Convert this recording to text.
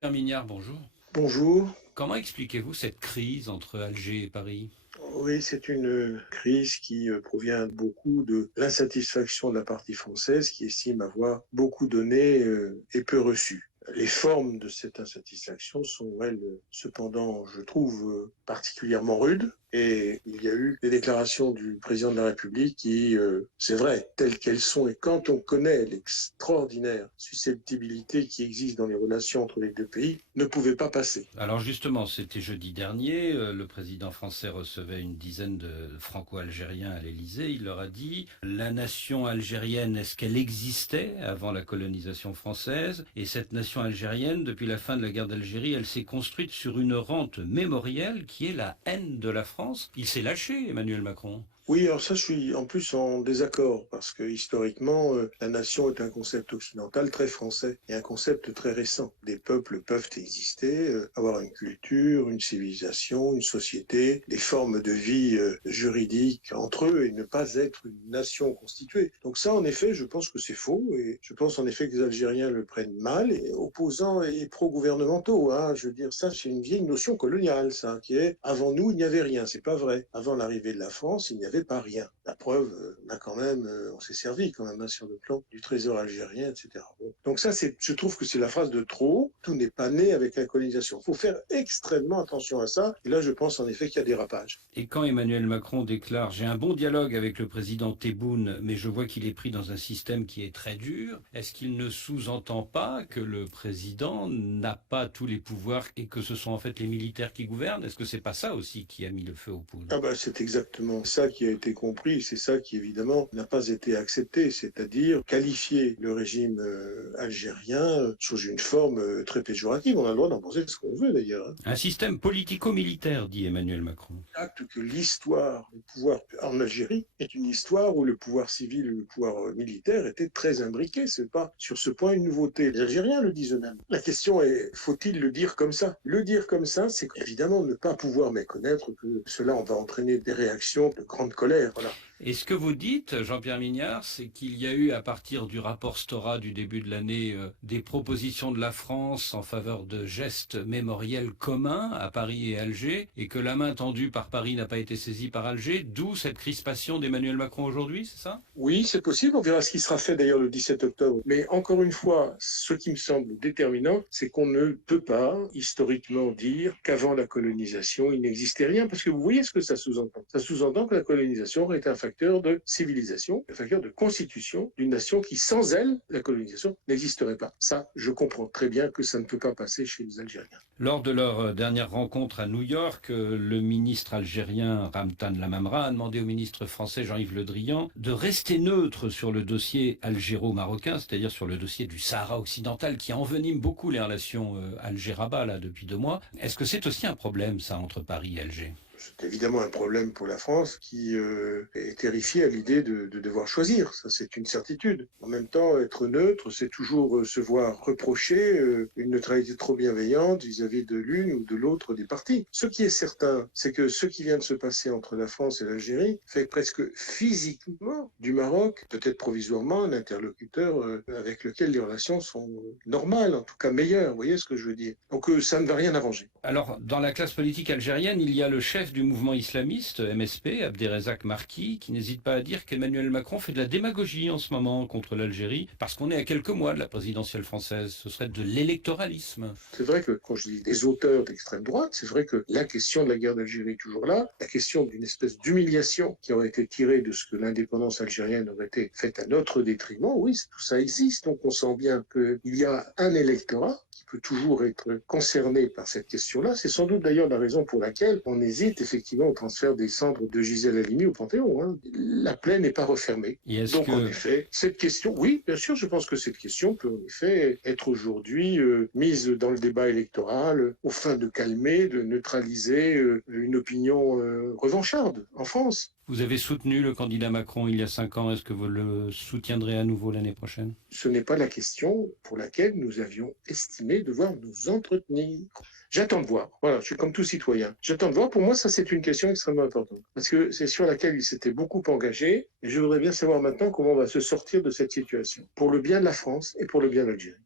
Pierre Mignard, bonjour. Bonjour. Comment expliquez-vous cette crise entre Alger et Paris? Oui, c'est une crise qui provient beaucoup de l'insatisfaction de la partie française qui estime avoir beaucoup donné et peu reçu. Les formes de cette insatisfaction sont, elles, cependant, je trouve, particulièrement rudes. Et il y a eu des déclarations du président de la République qui, c'est vrai, telles qu'elles sont, et quand on connaît l'extraordinaire susceptibilité qui existe dans les relations entre les deux pays, ne pouvaient pas passer. Alors justement, c'était jeudi dernier, le président français recevait une dizaine de franco-algériens à l'Élysée. Il leur a dit, la nation algérienne, est-ce qu'elle existait avant la colonisation française? Et cette nation algérienne, depuis la fin de la guerre d'Algérie, elle s'est construite sur une rente mémorielle qui est la haine de la France. Il s'est lâché, Emmanuel Macron. Oui, alors ça, je suis en plus en désaccord parce que historiquement, la nation est un concept occidental très français et un concept très récent. Des peuples peuvent exister, avoir une culture, une civilisation, une société, des formes de vie juridiques entre eux et ne pas être une nation constituée. Donc ça, en effet, je pense que c'est faux et je pense en effet que les Algériens le prennent mal, et opposants et pro-gouvernementaux. Hein. Je veux dire, ça, c'est une vieille notion coloniale, ça, qui est avant nous, il n'y avait rien. C'est pas vrai. Avant l'arrivée de la France, il n'y avait pas rien. La preuve, on s'est servi quand même sur le plan du trésor algérien, etc. Bon. Donc ça, je trouve que c'est la phrase de trop. Tout n'est pas né avec la colonisation. Il faut faire extrêmement attention à ça. Et là, je pense en effet qu'il y a des rapages. Et quand Emmanuel Macron déclare j'ai un bon dialogue avec le président Tebboune, mais je vois qu'il est pris dans un système qui est très dur, est-ce qu'il ne sous-entend pas que le président n'a pas tous les pouvoirs et que ce sont en fait les militaires qui gouvernent? Est-ce que c'est pas ça aussi qui a mis le feu aux poudres? Ah ben, c'est exactement ça qui a été compris, c'est ça qui évidemment n'a pas été accepté, c'est-à-dire qualifier le régime algérien sous une forme très péjorative. On a le droit d'en penser ce qu'on veut d'ailleurs. Hein. Un système politico-militaire, dit Emmanuel Macron. Acte que l'histoire du pouvoir en Algérie est une histoire où le pouvoir civil et le pouvoir militaire étaient très imbriqués. C'est pas sur ce point une nouveauté. Les Algériens le disent eux-mêmes. La question est, faut-il le dire comme ça? Le dire comme ça, c'est évidemment ne pas pouvoir méconnaître que cela va entraîner des réactions de grande colère. Voilà. Et ce que vous dites, Jean-Pierre Mignard, c'est qu'il y a eu, à partir du rapport Stora du début de l'année, des propositions de la France en faveur de gestes mémoriels communs à Paris et Alger, et que la main tendue par Paris n'a pas été saisie par Alger, d'où cette crispation d'Emmanuel Macron aujourd'hui, c'est ça? Oui, c'est possible. On verra ce qui sera fait d'ailleurs le 17 octobre. Mais encore une fois, ce qui me semble déterminant, c'est qu'on ne peut pas historiquement dire qu'avant la colonisation, il n'existait rien, parce que vous voyez ce que ça sous-entend. Ça sous-entend que la colonisation aurait été un facteur de civilisation, un facteur de constitution d'une nation qui, sans elle, la colonisation n'existerait pas. Ça, je comprends très bien que ça ne peut pas passer chez les Algériens. Lors de leur dernière rencontre à New York, le ministre algérien Ramtan Lamamra a demandé au ministre français Jean-Yves Le Drian de rester neutre sur le dossier algéro-marocain, c'est-à-dire sur le dossier du Sahara occidental qui envenime beaucoup les relations Alger-Rabat là depuis 2 mois. Est-ce que c'est aussi un problème ça entre Paris et Alger? C'est évidemment un problème pour la France qui est terrifiée à l'idée de devoir choisir. Ça, c'est une certitude. En même temps, être neutre, c'est toujours se voir reprocher une neutralité trop bienveillante vis-à-vis de l'une ou de l'autre des parties. Ce qui est certain, c'est que ce qui vient de se passer entre la France et l'Algérie fait presque physiquement du Maroc, peut-être provisoirement, un interlocuteur avec lequel les relations sont normales, en tout cas meilleures. Vous voyez ce que je veux dire? Donc ça ne va rien arranger. Alors, dans la classe politique algérienne, il y a le chef du mouvement islamiste, MSP, Abderrazak Marki, qui n'hésite pas à dire qu'Emmanuel Macron fait de la démagogie en ce moment contre l'Algérie, parce qu'on est à quelques mois de la présidentielle française. Ce serait de l'électoralisme. C'est vrai que quand je dis des auteurs d'extrême droite, c'est vrai que la question de la guerre d'Algérie est toujours là, la question d'une espèce d'humiliation qui aurait été tirée de ce que l'indépendance algérienne aurait été faite à notre détriment, oui, tout ça existe. Donc on sent bien qu'il y a un électorat qui peut toujours être concerné par cette question-là. C'est sans doute d'ailleurs la raison pour laquelle on hésite effectivement au transfert des cendres de Gisèle Halimi au Panthéon. Hein. La plaie n'est pas refermée. Et est-ce Donc en que effet, cette question, oui, bien sûr, je pense que cette question peut en effet être aujourd'hui mise dans le débat électoral aux fins de calmer, de neutraliser une opinion revancharde en France. vous avez soutenu le candidat Macron il y a 5 ans, est-ce que vous le soutiendrez à nouveau l'année prochaine? Ce n'est pas la question pour laquelle nous avions estimé devoir nous entretenir. J'attends de voir. Voilà, je suis comme tout citoyen. J'attends de voir. Pour moi, ça, c'est une question extrêmement importante. Parce que c'est sur laquelle il s'était beaucoup engagé. Et je voudrais bien savoir maintenant comment on va se sortir de cette situation. Pour le bien de la France et pour le bien de l'Algérie.